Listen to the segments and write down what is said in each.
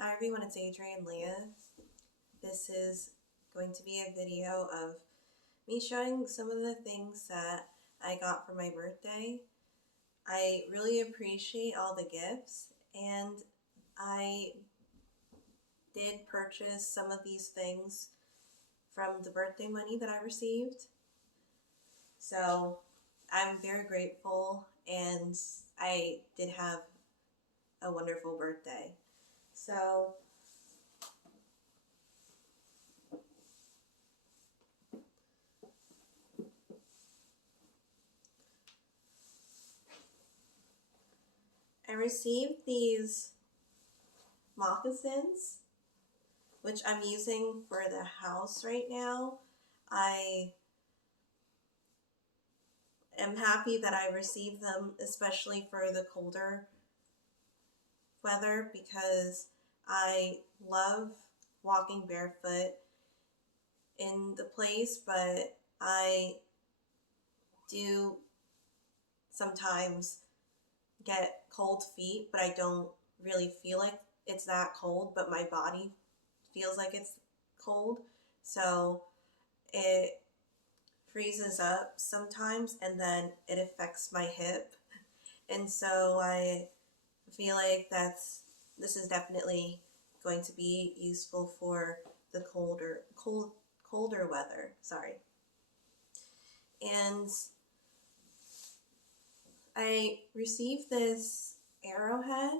Hi everyone, it's Adrienne Leah. This is going to be a video of me showing some of the things that I got for my birthday. I really appreciate all the gifts, and I did purchase some of these things from the birthday money that I received. So I'm very grateful, and I did have a wonderful birthday. So I received these moccasins, which I'm using for the house right now. I am happy that I received them, especially for the colder weather, because I love walking barefoot in the place, but I do sometimes get cold feet, but I don't really feel like it's that cold, but my body feels like it's cold. So it freezes up sometimes, and then it affects my hip. And so I feel like this is definitely going to be useful for the colder weather. Sorry. And I received this arrowhead,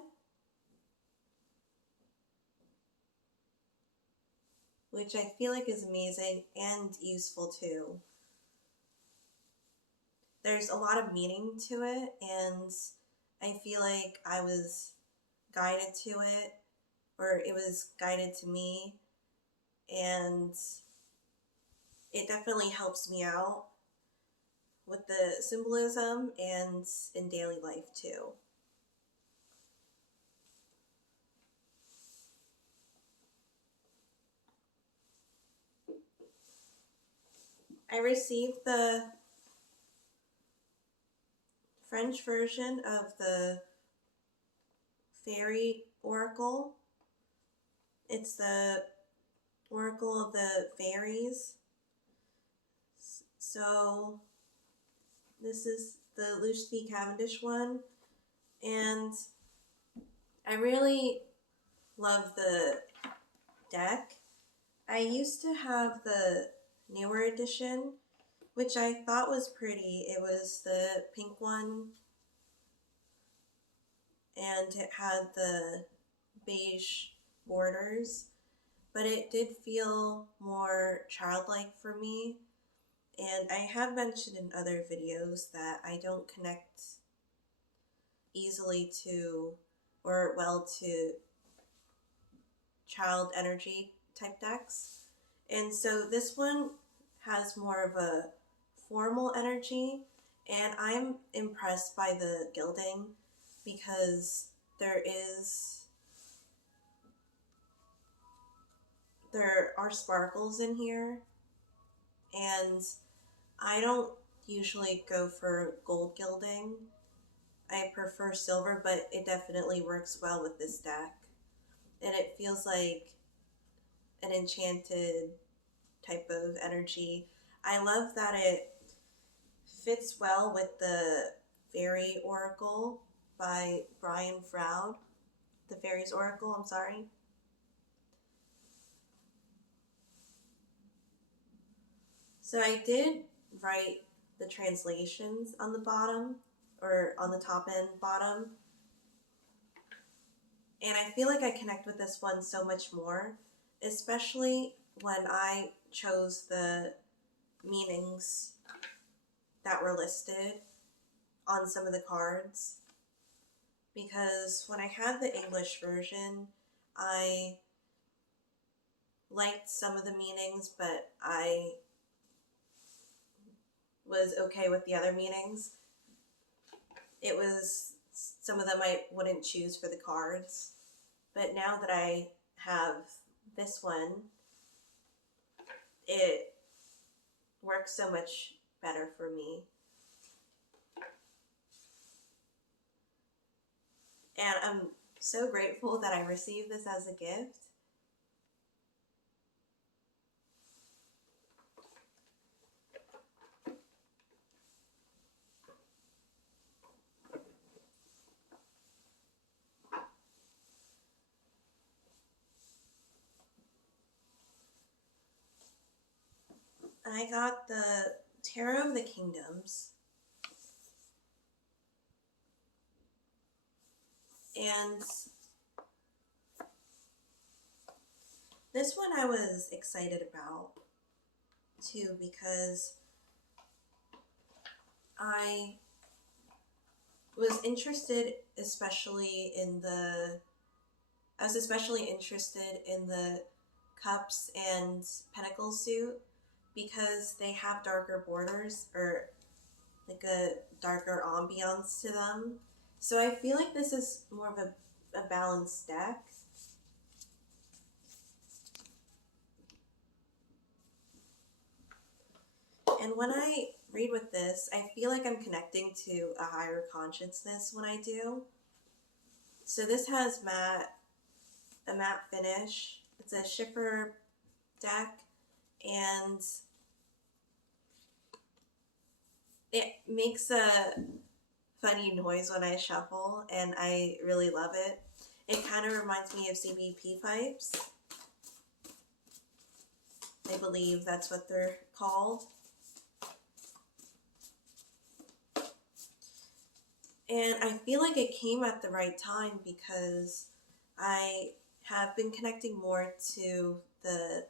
which I feel like is amazing and useful too. There's a lot of meaning to it, and I feel like I was guided to it, or it was guided to me, and it definitely helps me out with the symbolism and in daily life too. I received the French version of the Fairy Oracle. It's the Oracle of the Fairies. So this is the Luce B. Cavendish one, and I really love the deck. I used to have the newer edition, which I thought was pretty. It was the pink one, and it had the beige borders, but it did feel more childlike for me. And I have mentioned in other videos that I don't connect easily to or well to child energy type decks. And so this one has more of a formal energy, and I'm impressed by the gilding because there are sparkles in here, and I don't usually go for gold gilding. I prefer silver, but it definitely works well with this deck, and it feels like an enchanted type of energy. I love that it fits well with the Fairy Oracle by Brian Froud. The Fairies Oracle, I'm sorry. So I did write the translations on the bottom, or on the top and bottom, and I feel like I connect with this one so much more, especially when I chose the meanings that were listed on some of the cards. Because when I had the English version, I liked some of the meanings, but I was okay with the other meanings. It was some of them I wouldn't choose for the cards. But now that I have this one, it works so much better for me. And I'm so grateful that I received this as a gift. I got the Tarot of the Kingdoms. And this one I was excited about too, because I was interested especially in the Cups and Pentacles suit, because they have darker borders, or like a darker ambiance to them. So I feel like this is more of a balanced deck. And when I read with this, I feel like I'm connecting to a higher consciousness when I do. So this has a matte finish. It's a shipper deck, and it makes a funny noise when I shuffle, and I really love it. It kind of reminds me of CBP pipes. I believe that's what they're called. And I feel like it came at the right time, because I have been connecting more to the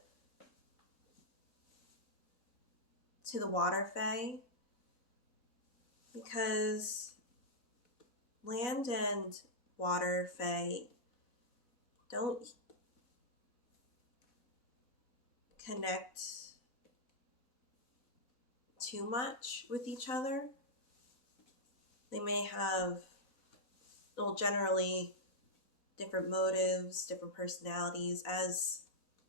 water fae, because land and water fae don't connect too much with each other. They may have, well, generally different motives, different personalities, as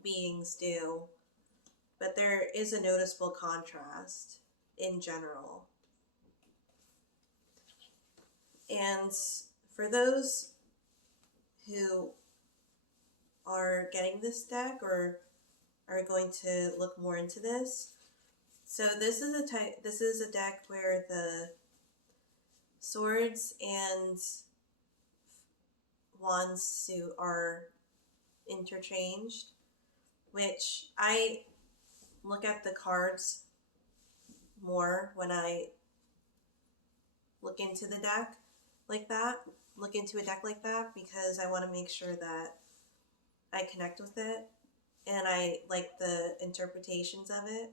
beings do, but there is a noticeable contrast in general. And for those who are getting this deck or are going to look more into this, so this is a deck where the swords and wands suit are interchanged, which I look at the cards more when I look into the deck like that, look into a deck like that, because I want to make sure that I connect with it and I like the interpretations of it.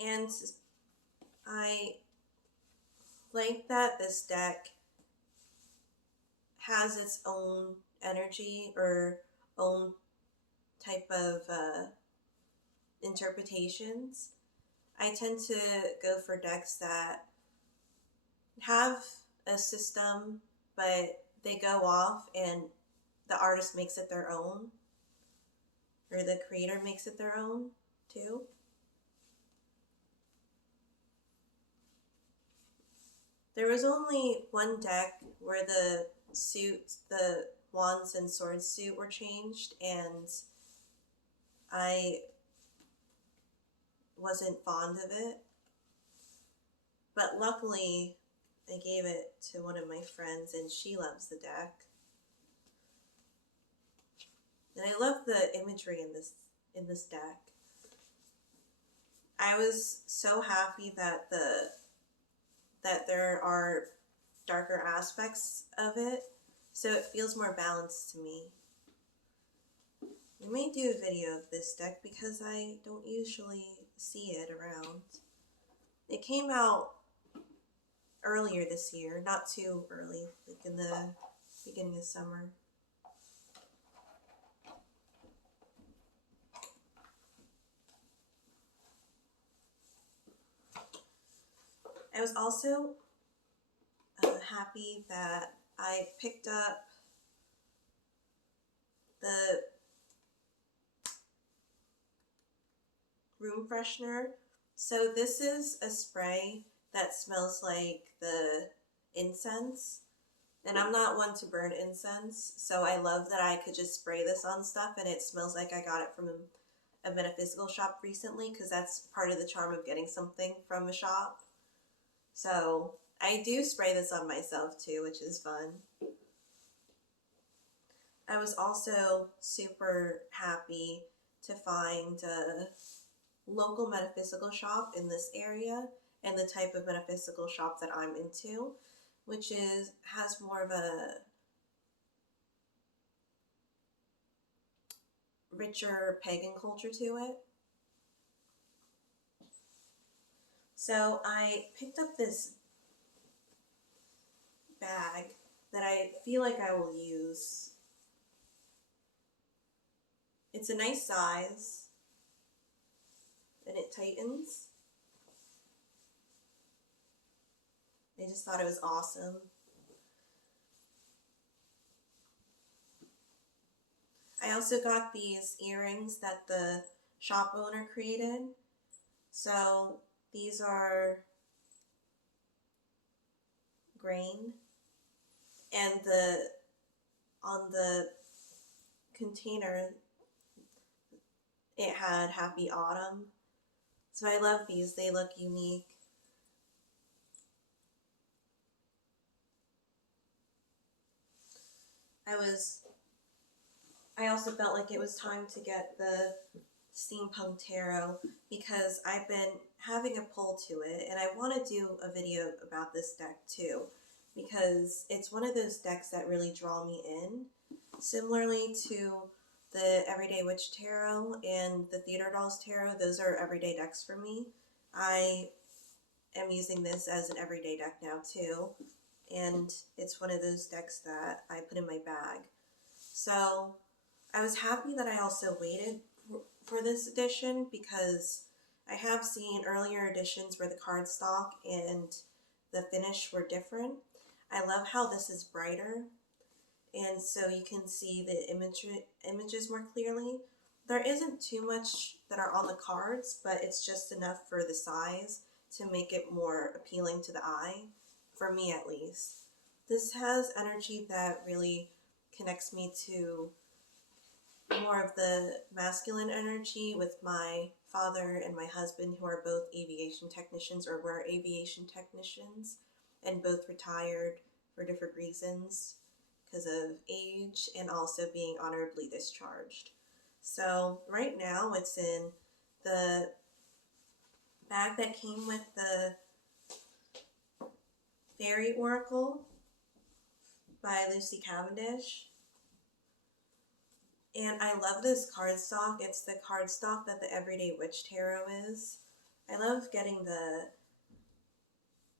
And I like that this deck has its own energy or own type of interpretations. I tend to go for decks that have a system, but they go off and the artist makes it their own, or the creator makes it their own too. There was only one deck where the wands and swords suit were changed, and I wasn't fond of it. But luckily, I gave it to one of my friends, and she loves the deck. And I love the imagery in this deck. I was so happy that there are darker aspects of it, so it feels more balanced to me. I may do a video of this deck because I don't usually see it around. It came out earlier this year, not too early, like in the beginning of summer. I was also happy that I picked up the room freshener. So this is a spray that smells like the incense. And I'm not one to burn incense, so I love that I could just spray this on stuff and it smells like I got it from a metaphysical shop recently, because that's part of the charm of getting something from a shop. So I do spray this on myself too, which is fun. I was also super happy to find a local metaphysical shop in this area, and the type of metaphysical shop that I'm into, which has more of a richer pagan culture to it. So I picked up this bag that I feel like I will use. It's a nice size, and it tightens. I just thought it was awesome. I also got these earrings that the shop owner created. So these are grain, and on the container it had Happy Autumn. So I love these. They look unique. I also felt like it was time to get the Steampunk Tarot, because I've been having a pull to it, and I want to do a video about this deck too, because it's one of those decks that really draw me in. Similarly to the Everyday Witch Tarot and the Theater Dolls Tarot, those are everyday decks for me. I am using this as an everyday deck now too, and it's one of those decks that I put in my bag. So I was happy that I also waited for this edition, because I have seen earlier editions where the cardstock and the finish were different. I love how this is brighter, and so you can see the images more clearly. There isn't too much that are on the cards, but it's just enough for the size to make it more appealing to the eye, for me at least. This has energy that really connects me to more of the masculine energy with my father and my husband, who are both aviation technicians, or were aviation technicians, and both retired for different reasons because of age and also being honorably discharged. So right now it's in the bag that came with the Fairy Oracle by Lucy Cavendish. And I love this cardstock. It's the cardstock that the Everyday Witch Tarot is. I love getting the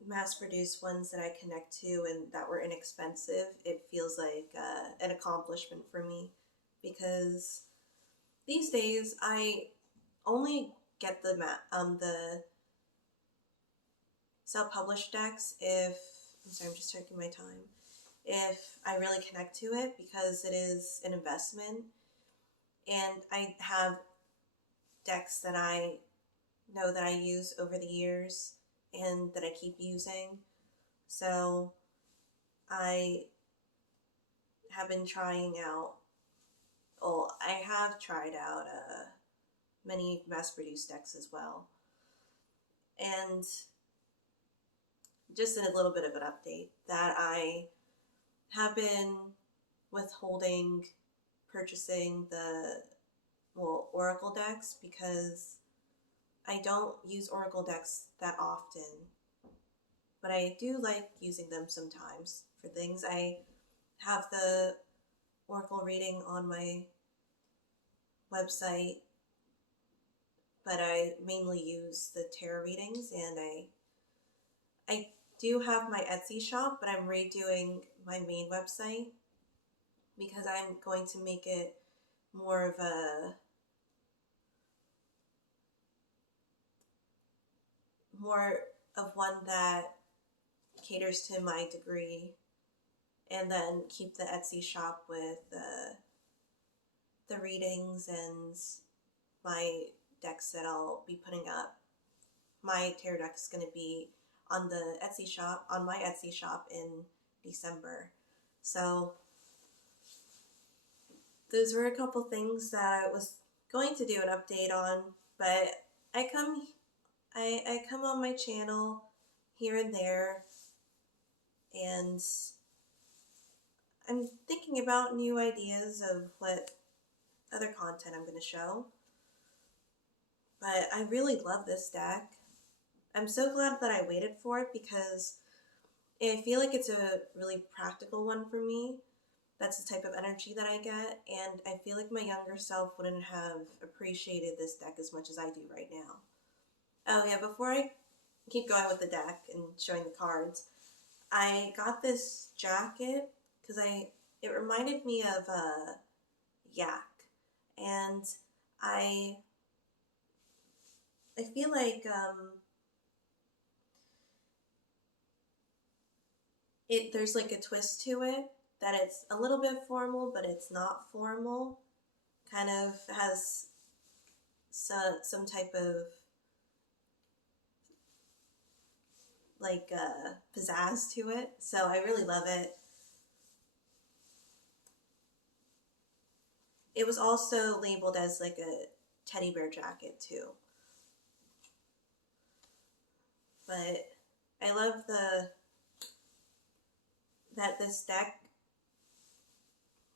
mass-produced ones that I connect to and that were inexpensive. It feels like an accomplishment for me, because these days I only get the self-published decks if, I'm sorry, I'm just checking my time, if I really connect to it, because it is an investment. And I have decks that I know that I use over the years and that I keep using. So I have been trying out, I have tried out many mass-produced decks as well. And just a little bit of an update that I have been withholding purchasing the Oracle decks, because I don't use Oracle decks that often, but I do like using them sometimes for things. I have the Oracle reading on my website, but I mainly use the tarot readings, and I do have my Etsy shop, but I'm redoing my main website because I'm going to make it more of one that caters to my degree, and then keep the Etsy shop with the readings and my decks that I'll be putting up. My tarot deck is going to be on the Etsy shop, on my Etsy shop in December. So those were a couple things that I was going to do an update on, but I come on my channel here and there, and I'm thinking about new ideas of what other content I'm going to show. But I really love this deck. I'm so glad that I waited for it because I feel like it's a really practical one for me. That's the type of energy that I get, and I feel like my younger self wouldn't have appreciated this deck as much as I do right now. Oh yeah, before I keep going with the deck and showing the cards, I got this jacket because it reminded me of Yak, and I feel like there's like a twist to it, that it's a little bit formal, but it's not formal. Kind of has some type of like pizzazz to it. So I really love it. It was also labeled as like a teddy bear jacket too. But I love that this deck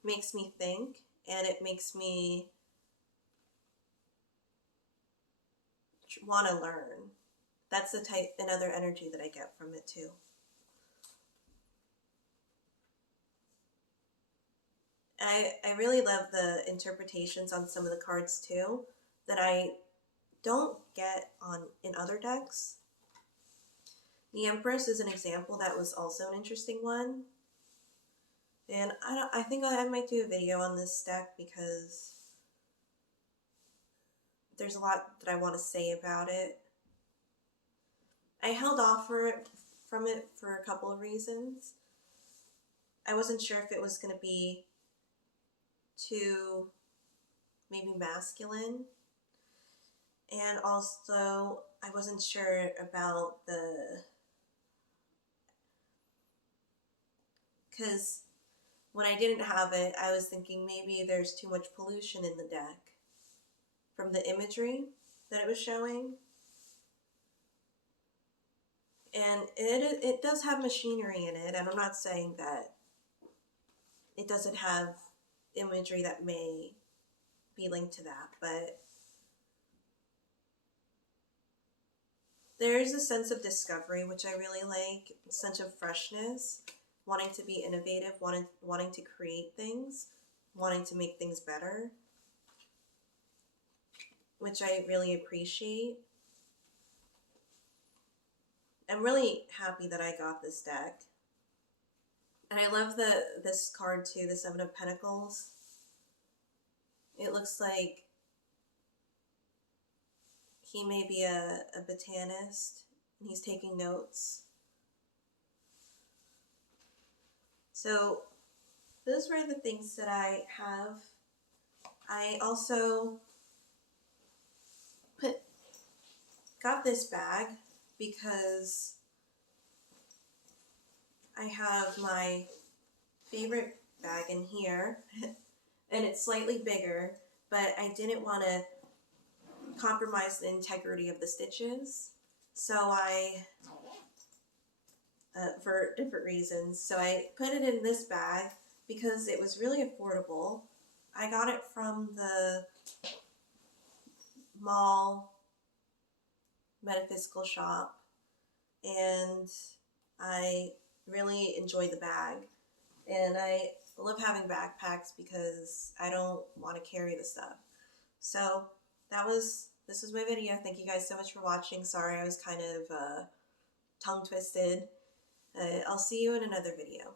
makes me think, and it makes me want to learn. That's the type, another energy that I get from it too. I really love the interpretations on some of the cards too, that I don't get in other decks. The Empress is an example that was also an interesting one. And I think I might do a video on this deck because there's a lot that I want to say about it. I held off from it for a couple of reasons. I wasn't sure if it was going to be too maybe masculine, and also I wasn't sure about because when I didn't have it, I was thinking maybe there's too much pollution in the deck from the imagery that it was showing. And it does have machinery in it, and I'm not saying that it doesn't have imagery that may be linked to that, but there is a sense of discovery, which I really like, a sense of freshness, wanting to be innovative, wanting to create things, wanting to make things better, which I really appreciate. I'm really happy that I got this deck. And I love this card too, the Seven of Pentacles. It looks like he may be a botanist, and he's taking notes. So those were the things that I have. I also got this bag because I have my favorite bag in here, and it's slightly bigger, but I didn't want to compromise the integrity of the stitches, so for different reasons, so I put it in this bag because it was really affordable. I got it from the mall metaphysical shop, and I really enjoy the bag, and I love having backpacks because I don't want to carry the stuff. So this was my video. Thank you guys so much for watching. Sorry I was kind of tongue twisted. I'll see you in another video.